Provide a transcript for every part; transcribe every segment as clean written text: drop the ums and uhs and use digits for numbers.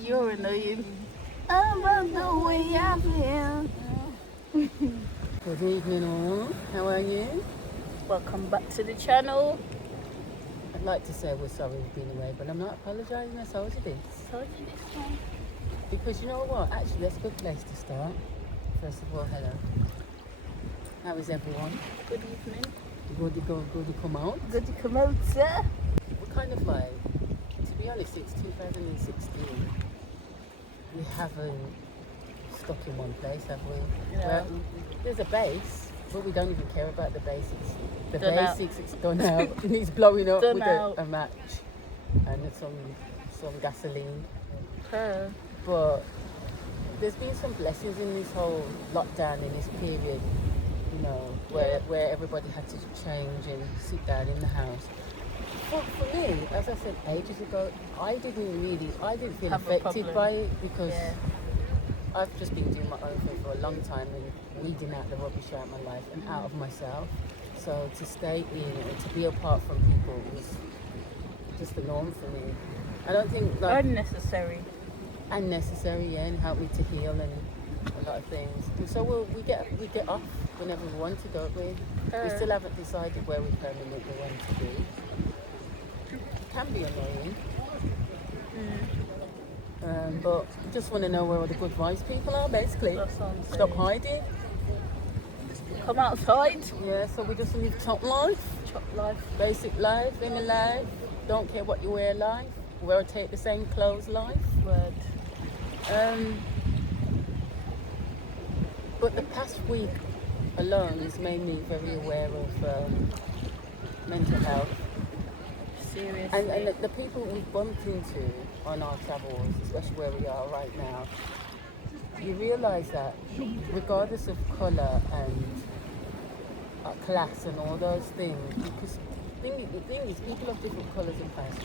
You're annoying. I love the way I feel. Good evening all, how are you? Welcome back to the channel. I'd like to say we're sorry we've been away, but I'm not apologising, I told you this. Told you this one. Because you know what, actually that's a good place to start. First of all, hello. How is everyone? Good evening. Good to come out. Good to come out, sir. We're kind of like, to be honest, since 2016, we haven't stuck in one place, have we? Yeah. Well, there's a base, but we don't even care about the basics. The Done out. basics, it's done out. It needs blowing up Done with out. a match and some gasoline. Her. But there's been some blessings in this whole lockdown, in this period, you know, where everybody had to change and sit down in the house. For me, as I said ages ago, I didn't feel Have a affected problem. by it because Yeah. I've just been doing my own thing for a long time and weeding out the rubbish out of my life and out of myself. So to stay in and to be apart from people was just the norm for me. I don't think like Unnecessary. unnecessary, yeah, and helped me to heal and a lot of things. And so we get off whenever we want to, don't we? We still haven't decided where we permanently want to be. It can be annoying. But just want to know where all the good vibes people are, basically. That's what I'm Stop saying. hiding. Come outside. Yeah, so we just live top life, Chop life. basic life, inner life. Don't care what you wear life. Wear or take the same clothes life. Word. But the past week alone has made me very aware of mental health. Seriously. And the people we've bumped into on our travels, especially where we are right now, you realise that regardless of colour and class and all those things, because the thing is, people of different colours and classes,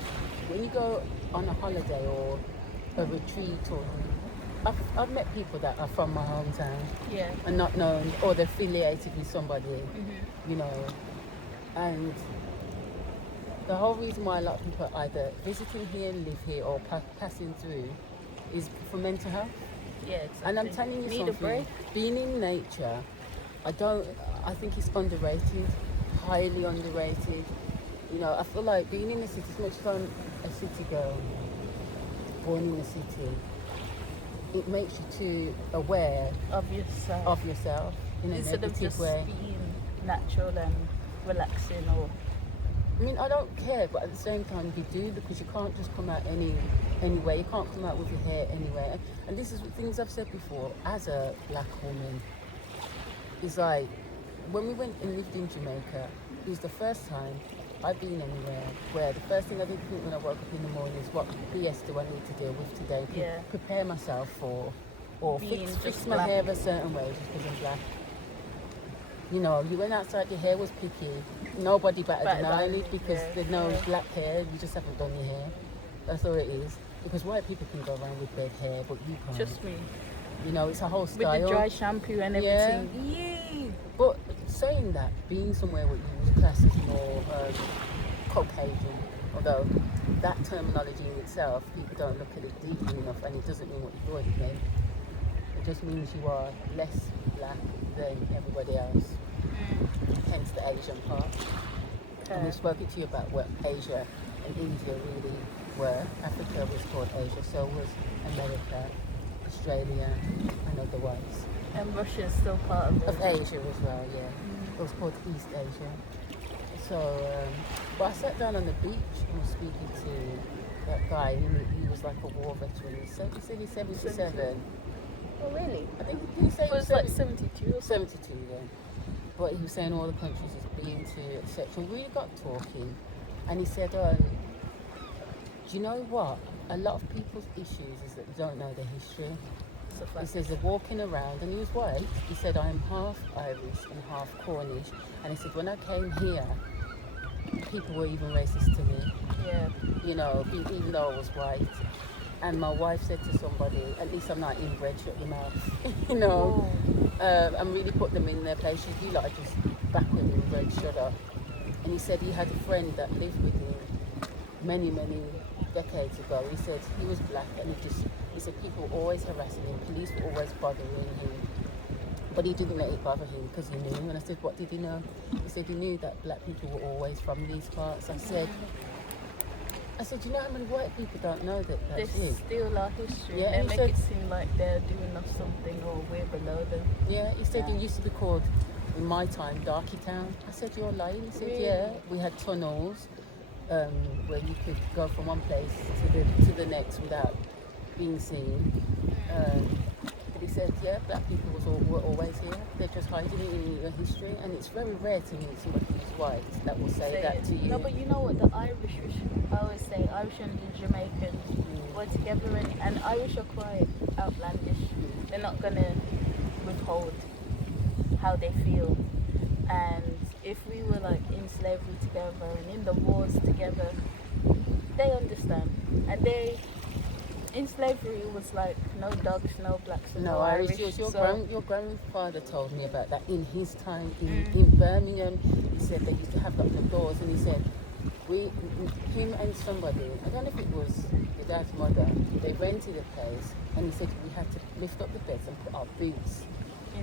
when you go on a holiday or a retreat, or I've met people that are from my hometown Yeah. and not known, or they're affiliated with somebody, you know, and the whole reason why a lot of people are either visiting here, live here, or passing through is for mental health. Yeah, exactly. And I'm telling you Need something, a break. being in nature, I think it's underrated, highly underrated. You know, I feel like being in the city, as much as I'm a city girl, born in the city, it makes you too aware Of yourself. of yourself in a Instead of negative just way. being natural and relaxing or I mean, I don't care, but at the same time, you do, because you can't just come out anyway. You can't come out with your hair anywhere. And this is things I've said before. As a black woman, it's like when we went and lived in Jamaica, it was the first time I've been anywhere where the first thing I did think when I woke up in the morning is, what BS do I need to deal with today? Yeah. Prepare myself for, or Being fix just my black. hair a certain way just because I'm black. You know, you went outside, your hair was picky. Nobody batted an eyelid because there's no black hair. You just haven't done your hair. That's all it is. Because white people can go around with red hair, but you can't. just me. You know, it's a whole With style. the dry shampoo and Yeah. everything. Yay! But saying that, being somewhere where you use class is more Caucasian, although that terminology in itself, people don't look at it deeply enough, and it doesn't mean what you thought it meant. It just means you are less black than everybody else. Hence the Asian part. And we've spoken to you about what Asia and India really were. Africa was called Asia, so was America, Australia, and otherwise. And Russia is still part of it. Of Asia as well, yeah. It was called East Asia. So, but I sat down on the beach and was speaking to that guy. He was like a war veteran. He said he's 77. Oh, really? I think he said It was like 72 or something. 72, yeah. But he was saying all the countries he's been to, etc. We got talking, and he said, do you know what? A lot of people's issues is that they don't know their history. He says they're walking around, and he was white. He said, I'm half Irish and half Cornish. And he said, when I came here, people were even racist to me. Yeah. You know, even though I was white. And my wife said to somebody, at least I'm not inbred, shut your mouth. You know, and really put them in their place. You lot are just backward inbred, shut up. And he said he had a friend that lived with him many decades ago. He said he was black, and he said people were always harassing him, police were always bothering him, but he didn't let it bother him because he knew. And I said, what did he know? He said he knew that black people were always from these parts. I said, you know how many white people don't know that that's They you? steal our history. Yeah, They and make he it said- seem like they're doing us something or we're below them. Yeah, he said Yeah. it used to be called, in my time, Darky Town. I said, you're lying. He said, Really? yeah, we had tunnels where you could go from one place to the next without being seen. But he said, yeah, black people were always here. They're just hiding it in your history, and it's very rare to meet somebody who's white that will say that it. to you. No, but you know what? The Irish, I always say, Irish and the Jamaican were together, and Irish are quite outlandish. They're not gonna withhold how they feel. And if we were like in slavery together and in the wars together, they understand. And in slavery it was like no dogs, no blacks, and No, no Irish. Irish. Your grandfather told me about that in his time in Birmingham. He said they used to have like the doors, and he said him and somebody, I don't know if it was your dad's mother, they rented a place, and he said we had to lift up the beds and put our boots,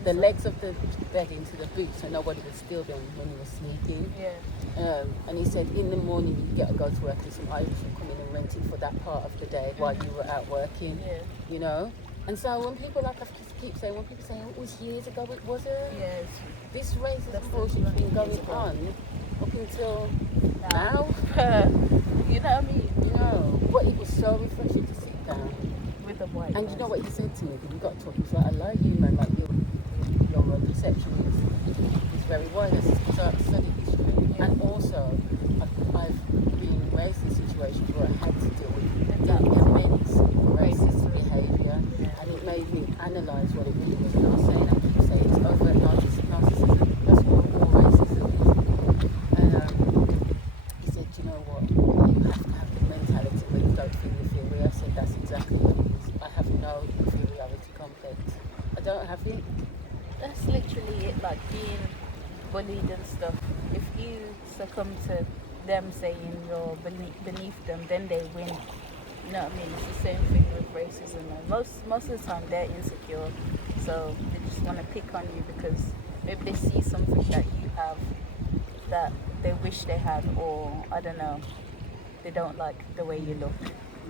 the legs of the bed into the boots, so nobody would steal them when you were sleeping. Yeah. And he said in the morning you get to go to work, and some Irish would come in and rent it for that part of the day while you were out working. Yeah. You know. And so when people I keep saying, when people say, oh, it was years ago, it wasn't. Yes. This racism That's bullshit's been going years ago. on up until now. You know what I mean? You know, but it was so refreshing to sit down. With a white And you know person. what he said to me? We got talking. He's like, I like you, man. Like your perception is very wide. I said, because I studied history, and also I've been raised in situations where I had to deal with immense racist behaviour, and it made me analyse what it really was. And I was saying, I keep saying it's overt narcissism. That's what all racism is. And he said, you know what? You have to have the mentality where you don't feel inferior. I said, that's exactly what it is. I have no inferiority complex. I don't have it. That's literally it, like being bullied and stuff. If you succumb to them saying you're beneath them, then they win. You know what I mean? It's the same thing with racism. And most of the time they're insecure, so they just want to pick on you because maybe they see something that you have that they wish they had, or I don't know, they don't like the way you look.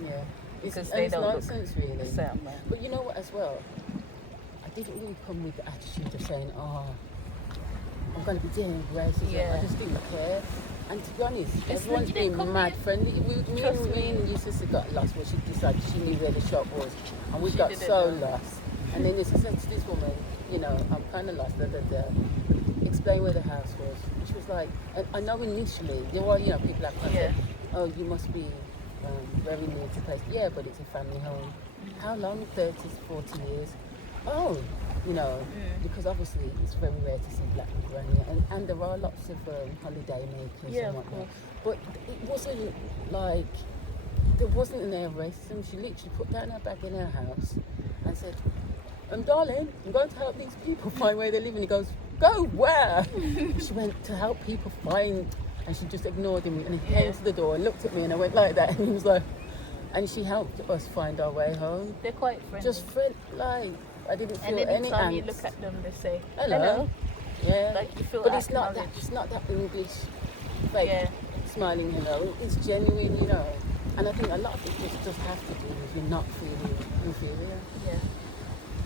Yeah. Because it's they don't nonsense, look really. the same way. But you know what, as well, I didn't really come with the attitude of saying, oh, I'm going to be dealing with racism. Yeah. I just didn't care. And to be honest, everyone's you didn't been come mad with- friendly. Me Trust and me. your sister got lost when she decided she knew where the shop was. And we She got didn't so know. lost. And then she said to this woman, you know, I'm kind of lost. Explain where the house was. She was like, and I know initially, there were, you know, people that kind of said, oh, you must be very near to place. Yeah, but it's a family home. How long? 30, 40 years. Oh, you know, because obviously it's very rare to see black people around here, and there are lots of holiday makers Yeah, and of whatnot. course. But it wasn't like, there wasn't an air of racism. She literally put down her bag in her house and said, darling, I'm going to help these people find where they live. And he goes, go where? She went to help people find, and she just ignored him. And he came to the door and looked at me, and I went like that, and he was like, and she helped us find our way home. They're quite friendly. Just felt like I didn't feel and any anytime you angst. look at them, they say Hello. Yeah. Like you feel but it's not that. acknowledged. It's not that English, fake Yeah. smiling hello. It's genuine, you know. And I think a lot of it just have to do with you not feeling inferior. Yeah.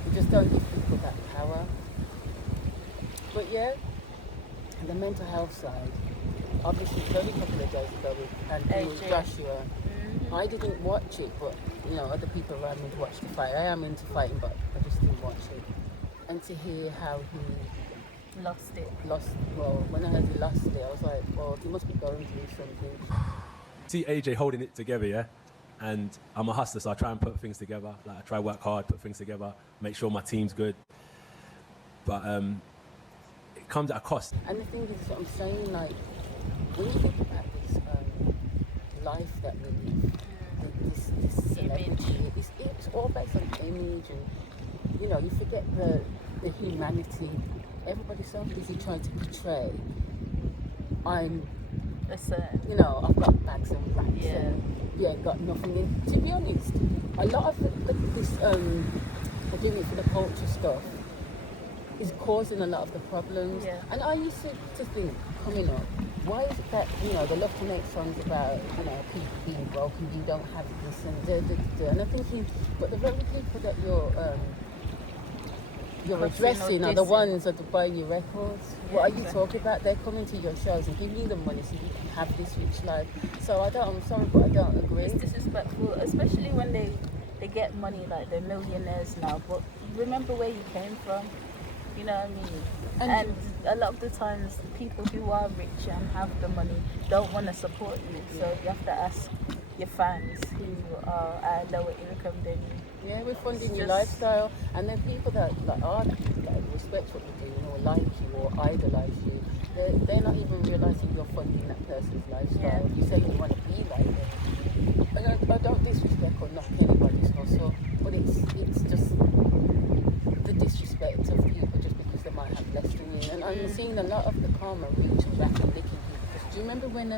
You just don't give people that power. But yeah, the mental health side. Obviously, it was only a couple of days ago with Andrew AJ. Joshua. I didn't watch it, but you know, other people around me watched the fight. I am into fighting, but I just didn't watch it. And to hear how he Lost it. well, when I heard he lost it, I was like, well, he must be going through something. See AJ holding it together, yeah? And I'm a hustler, so I try and put things together. Like I try work hard, put things together, make sure my team's good. But it comes at a cost. And the thing is, what I'm saying, like, when you think about this life that we live, this celebrity, it's all based on image, and you know, you forget the humanity. Everybody's so busy trying to portray I'm A certain. You know, I've got bags and racks Yeah. and you ain't got nothing in. To be honest, a lot of this forgive me for the culture stuff is causing a lot of the problems. Yeah. And I used to think, coming up, why is it that, you know, they love to make songs about, you know, people being broken, you don't have this and da, da, da. And I'm thinking, but the very people that you're addressing are the ones that are buying your records. Yeah, What are you exactly. talking about? They're coming to your shows and giving you the money so you can have this rich life. So I'm sorry, but I don't agree. It's disrespectful, especially when they get money, like they're millionaires now. But remember where you came from. You know what I mean? And a lot of the times, people who are rich and have the money don't want to support you. So you have to ask your fans who are at a lower income than you. Yeah, we're funding It's your just- lifestyle, and then people that are that respect what you're doing or like you or idolize you, they're not even realizing you're funding that person's lifestyle. Yeah. You say you want to be like them, and I don't disrespect or knock anybody's hustle, but it's just the disrespect of people just because they might have less than you. And I'm seeing a lot of the karma reaching back and licking people. 'Cause do you remember when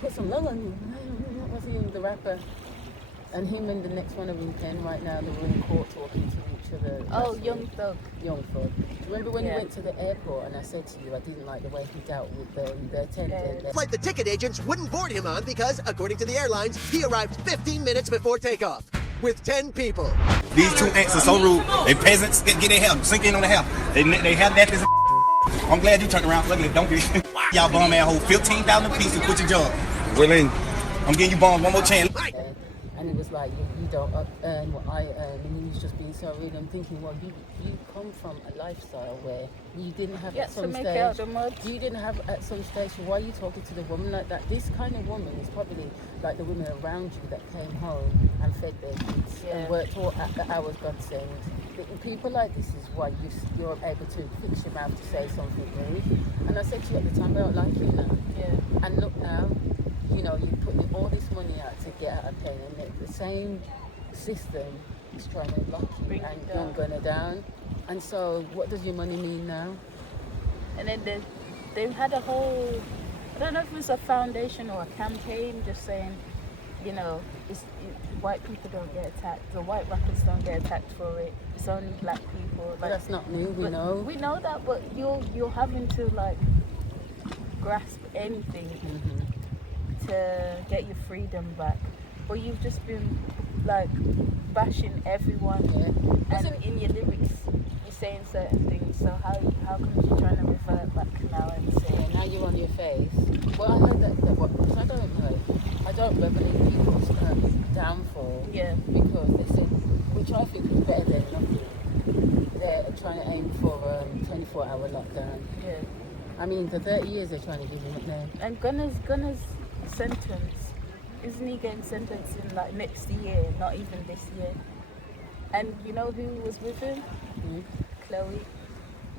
put some love on you? What was he, the rapper? And him and the next one of them, Ken, right now, they were in court talking to each other. Oh, last Young week. Thug. Young Thug. Do you remember when Yeah. he went to the airport and I said to you, I didn't like the way he dealt with the attendant. Flight the ticket agents wouldn't board him on because, according to the airlines, he arrived 15 minutes before takeoff with 10 people. These two ants are so rude. They peasants get their hair, sink in on the hair. They have that as a I'm glad you turned around. Look at it, don't get it. Y'all bum ass hold 15,000 apiece and quit your job. Willing. I'm giving you bums one more chance. And it was like, you don't earn what I earn, and he was just being so rude. I'm thinking, well, you come from a lifestyle where you didn't have Yeah, at to some make it out stage. the mud. You didn't have at some stage. So why are you talking to the woman like that? This kind of woman is probably like the women around you that came home and fed their kids Yeah. and worked all at the hours God sent. People like this is why you're able to fix your mouth to say something rude. And I said to you at the time, I don't like you now. Yeah. And look now, you know, you're putting all this money out to get out of pain, and the same system is trying to lock you Bring you and down. gun it down. And so, what does your money mean now? And then they've had a whole, I don't know if it was a foundation or a campaign just saying, you know, white people don't get attacked, the white rappers don't get attacked for it, it's only black people. But that's not new, we but know. We know that, but you're having to like grasp anything to get your freedom back. But you've just been like bashing everyone, Yeah. and in your lyrics you're saying certain things. So how come you're trying to revert back now and say, Yeah, now you're on your face. Well, I heard that because I don't know. I don't revel in people's downfall. yeah, Because they said, which I think is better than nothing. They're trying to aim for 24-hour lockdown. yeah. I mean, the 30 years they're trying to give him it now. And Gunner's sentence, isn't he getting sentenced in like next year, not even this year? And you know who was with him? Chloe.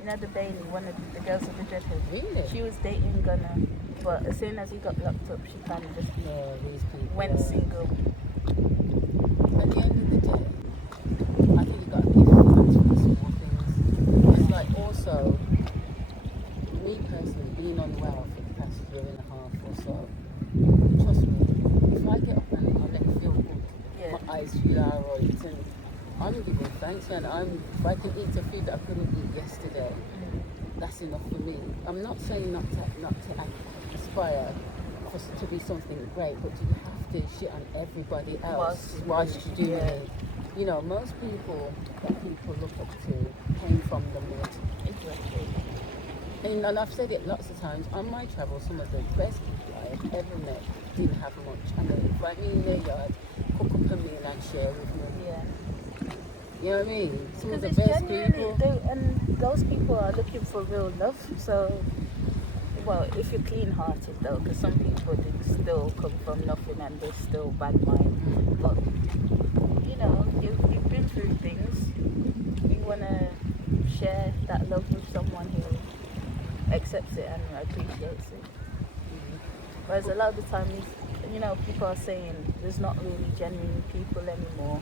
You know the Bailey, one of the girls of the Dreadhead. Really? She was dating Gunner, but as soon as he got locked up, she kind of just Yeah, these people. went single. At the end of the day, I think you got to give thanks for the small things. It's like also, me personally, being unwell for the past year and a half or so, trust me, if I get up and I let feel good, Yeah. my eyes feel alright, and I'm giving thanks, and if I can eat the food that I couldn't eat yesterday, that's enough for me. I'm not saying not to aspire to be something great, but you have to shit on everybody else whilst you're doing Yeah. it. You know, most people that people look up to came from the mud. Exactly. And I've said it lots of times, on my travels, some of the best people I have ever met didn't have much. And they invite me in their yard, cook up a meal and share with me. Yeah. You know what I mean? Some of Because the it's best genuinely, people. and those people are looking for real love. So, well, if you're clean-hearted though, because some people did still come from nothing and they're still bad mind. But you know, you've been through things. You want to share that love with someone who accepts it and appreciates it. Whereas a lot of the times, you know, people are saying there's not really genuine people anymore,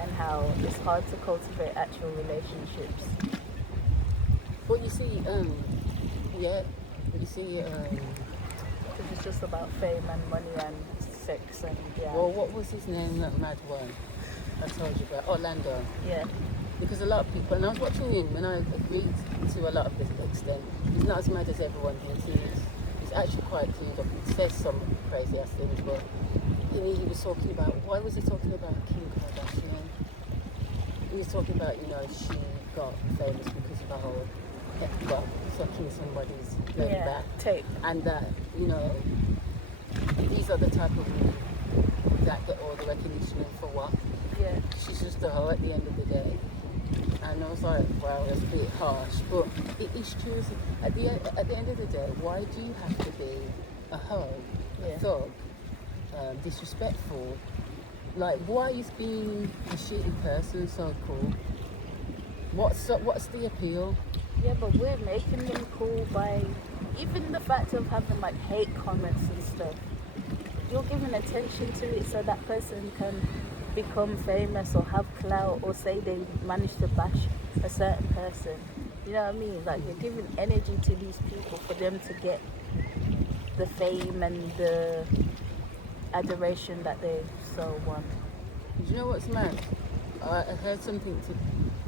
and how it's hard to cultivate actual relationships. But you see, yeah, But you see, Because it's just about fame and money and sex and yeah. well, what was his name, that mad one I told you about? Orlando. Yeah. Because a lot of people, and I was watching him, and I agreed to a lot of this extent. He's not as mad as everyone thinks he is. He's actually quite clued up. He says some crazy ass things, but he was talking about, why was he talking about Kim Kardashian? He was talking about, you know, she got famous because of the whole sucking somebody's belly back. Tape. And that, you know, these are the type of women that get all the recognition for what? Yeah. She's just a hoe at the end of the day. And I was like, wow, that's a bit harsh, but it is true. At the end of the day, why do you have to be a hoe, a thug, disrespectful? Like, why is being a shitty person so cool? What's the appeal? Yeah, but we're making them cool by even the fact of having like hate comments and stuff. You're giving attention to it so that person can become famous or have clout or say they managed to bash a certain person. You know what I mean? Like, you're giving energy to these people for them to get the fame and the adoration that they so want. Do you know what's mad? I heard something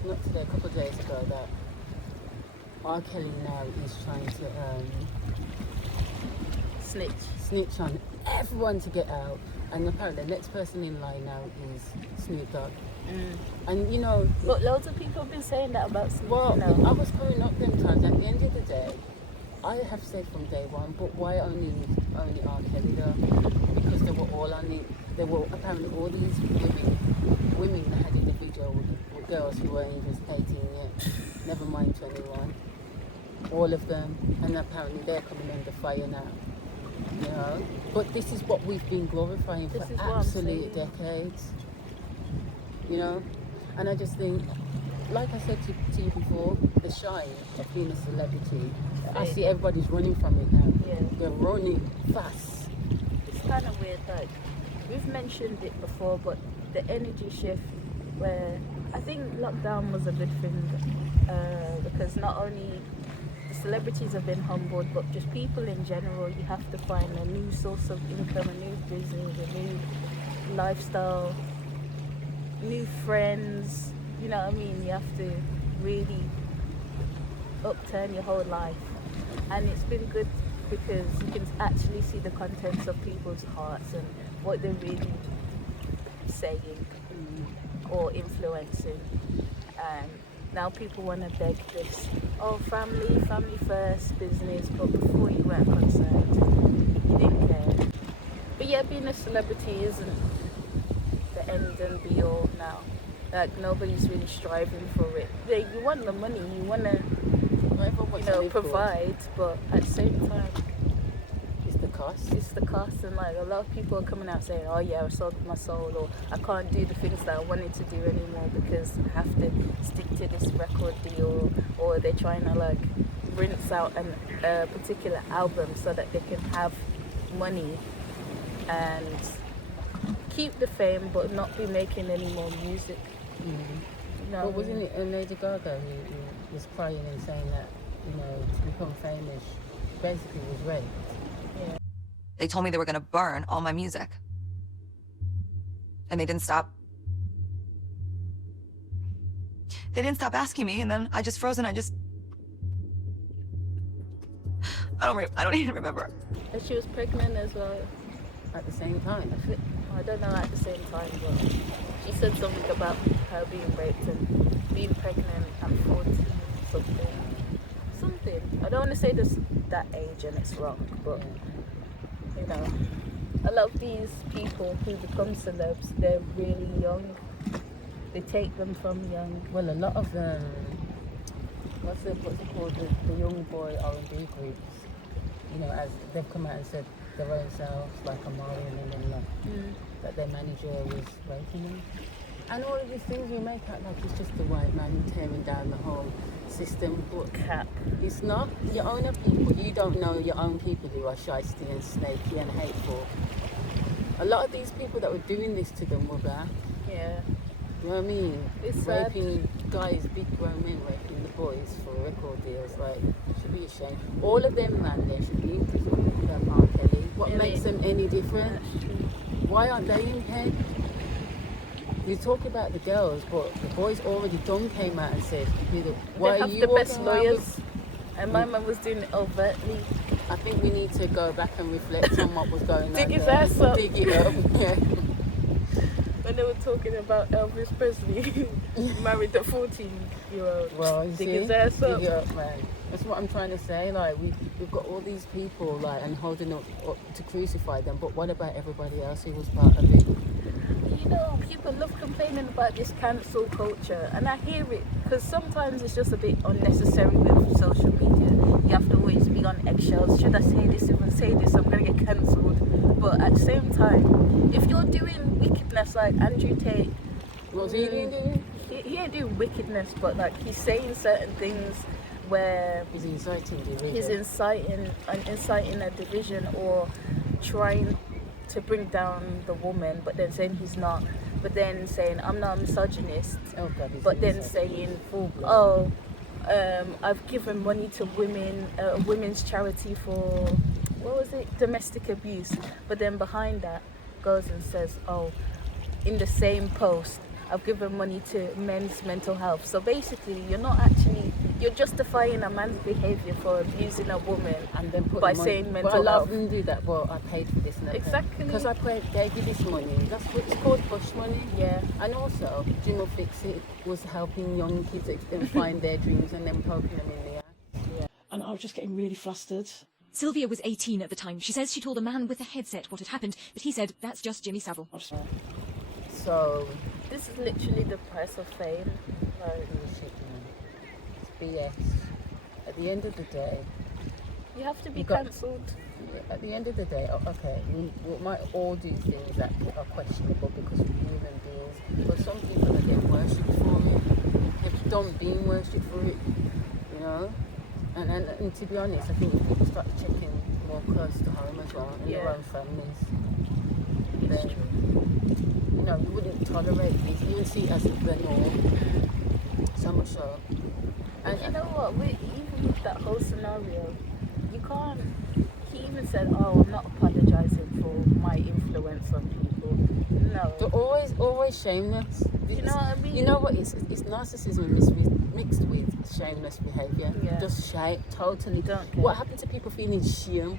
not today, a couple of days ago, that R. Kelly now is trying to snitch on everyone to get out. And apparently the next person in line now is Snoop Dogg. And you know... But loads of people have been saying that about Snoop. Well, I was growing up them times. At the end of the day, I have said from day one, but why only R. Kelly though? Because they were all on it. There were apparently all these women that had in the video were girls who weren't even 18 yet, never mind 21. All of them. And apparently they're coming under fire now. You know, but this is what we've been glorifying for absolute decades. You know, and I just think, like I said to you before, the shine of being a celebrity. I see everybody's running from it now. Yeah. They're running fast. It's kind of weird, like we've mentioned it before, but the energy shift where I think lockdown was a good thing because not only celebrities have been humbled, but just people in general, you have to find a new source of income, a new business, a new lifestyle, new friends, you know what I mean? You have to really upturn your whole life. And it's been good because you can actually see the contents of people's hearts and what they're really saying or influencing. And now people want to beg this, oh, family first, business, but before you weren't concerned, you didn't care. But yeah, being a celebrity isn't the end and be all now. Like, nobody's really striving for it. Yeah, you want the money, you want to, you know, provide, but at the same time, It's the cost. it's the cost. And like, a lot of people are coming out saying, oh yeah, I sold my soul, or I can't do the things that I wanted to do anymore because I have to stick to this record deal, or they're trying to like rinse out a particular album so that they can have money and keep the fame but not be making any more music. No. But wasn't it Lady Gaga who was crying and saying that, you know, to become famous, basically was raped? Yeah. They told me they were going to burn all my music. And they didn't stop. They didn't stop asking me, and then I just froze and I don't even remember. And she was pregnant as well. At the same time. I don't know at the same time, but she said something about her being raped and being pregnant at 14 something. I don't want to say this that age and it's wrong, but you know, a lot of these people who become celebs, they're really young. They take them from young. Well, a lot of what's it called, the young boy R&B groups, you know, as they've come out and said their own selves, like Amari and them, that their manager was raping them. And all of these things we make out like it's just the white man tearing down the whole system, but Cap. it's not. Your own people, you don't know your own people who are shysty and snaky and hateful. A lot of these people that were doing this to them were black. Yeah. You know what I mean? It's sad. Raping guys, big grown men raping the boys for record deals. Like, it should be a shame. All of them, man, they should be in prison with their R. Kelly. What makes them any different? Why aren't they in head? You talk about the girls, but the boys already done came out and said, why they are have you the best walking around lawyers. with... And my man was doing it overtly. I think we need to go back and reflect on what was going on. Dig his there. ass up. Dig it up. Yeah. When they were talking about Elvis Presley married the 14-year-old. Well, you Dig see, his ass up. dig it up, man. That's what I'm trying to say. Like, we've got all these people, like, and holding up to crucify them. But what about everybody else who was part of it? You know, people love complaining about this cancel culture, and I hear it because sometimes it's just a bit unnecessary with social media. You have to always be on eggshells. Should I say this? If I say this, I'm gonna get cancelled. But at the same time, if you're doing wickedness like Andrew Tate, What's he doing? he ain't doing wickedness, but like he's saying certain things where He's inciting division. he's inciting a division or trying to bring down the woman, but then saying he's not, but then saying I'm not a misogynist, Oh, God, he's but a then misogynist. saying I've given money to women's charity for what was it, domestic abuse, but then behind that goes and says, oh, in the same post, I've given money to men's mental health. So basically, you're justifying a man's behaviour for abusing a woman And then put by money, saying but a mental lot health. of them do that. Well, I paid for this and that. Exactly. Because I gave you this money. That's what it's called, push money. Yeah. And also, Jim will Fix It was helping young kids find their dreams and then poking them in the eye. And I was just getting really flustered. Sylvia was 18 at the time. She says she told a man with a headset what had happened, but he said that's just Jimmy Savile. So, This is literally the price of fame. Like, it's BS. At the end of the day, you have to be You got- cancelled. at the end of the day, okay, we might all do things that are questionable because we're human beings, but some people are getting worshipped for it. They've done being worshipped for it, you know? And to be honest, I think people start checking more close to home as well, in their Yeah. own families. Then, you know, you wouldn't tolerate this. You would see it as the norm. So much so. And you know what? Even with that whole scenario, you can't. He even said, "Oh, I'm not apologizing for my influence on people." No. They're always shameless. You know what I mean? You know what? It's narcissism mixed with shameless behaviour. Yeah. Just shy, totally. Don't care. What happened to people feeling shame?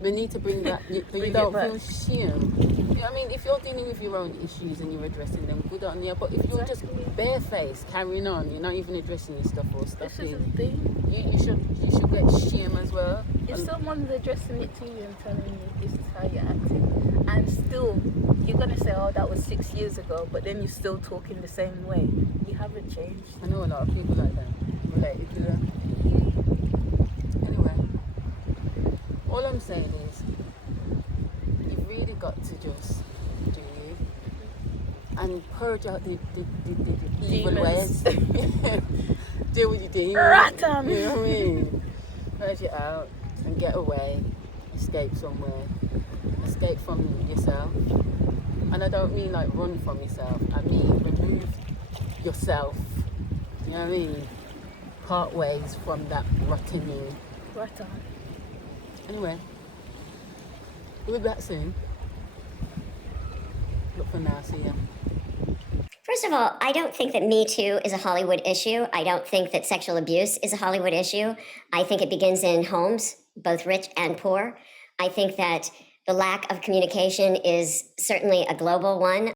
We need to bring that. You Bring don't it back. feel shame. You know what I mean? If you're dealing with your own issues and you're addressing them, good on you. But if you're just Exactly. barefaced, carrying on, you're not even addressing your stuff or stuff. This is the thing. You should get shame as well. If someone's addressing it to you and telling you this is how you're acting, and still you're gonna say, "Oh, that was 6 years ago," but then you're still talking the same way. You haven't changed. I know a lot of people like that, related to that. Anyway, all I'm saying is, you've really got to just do you and purge out the evil Demons. ways. Deal with your demons. Rat 'em. You know what I mean? Purge it out and get away, escape somewhere, escape from yourself. And I don't mean like run from yourself, I mean remove yourself, you know what I mean? Part ways from that rotten you. Right on. Anyway, we'll be back soon. Look for now, see ya. First of all, I don't think that Me Too is a Hollywood issue. I don't think that sexual abuse is a Hollywood issue. I think it begins in homes, both rich and poor. I think that the lack of communication is certainly a global one.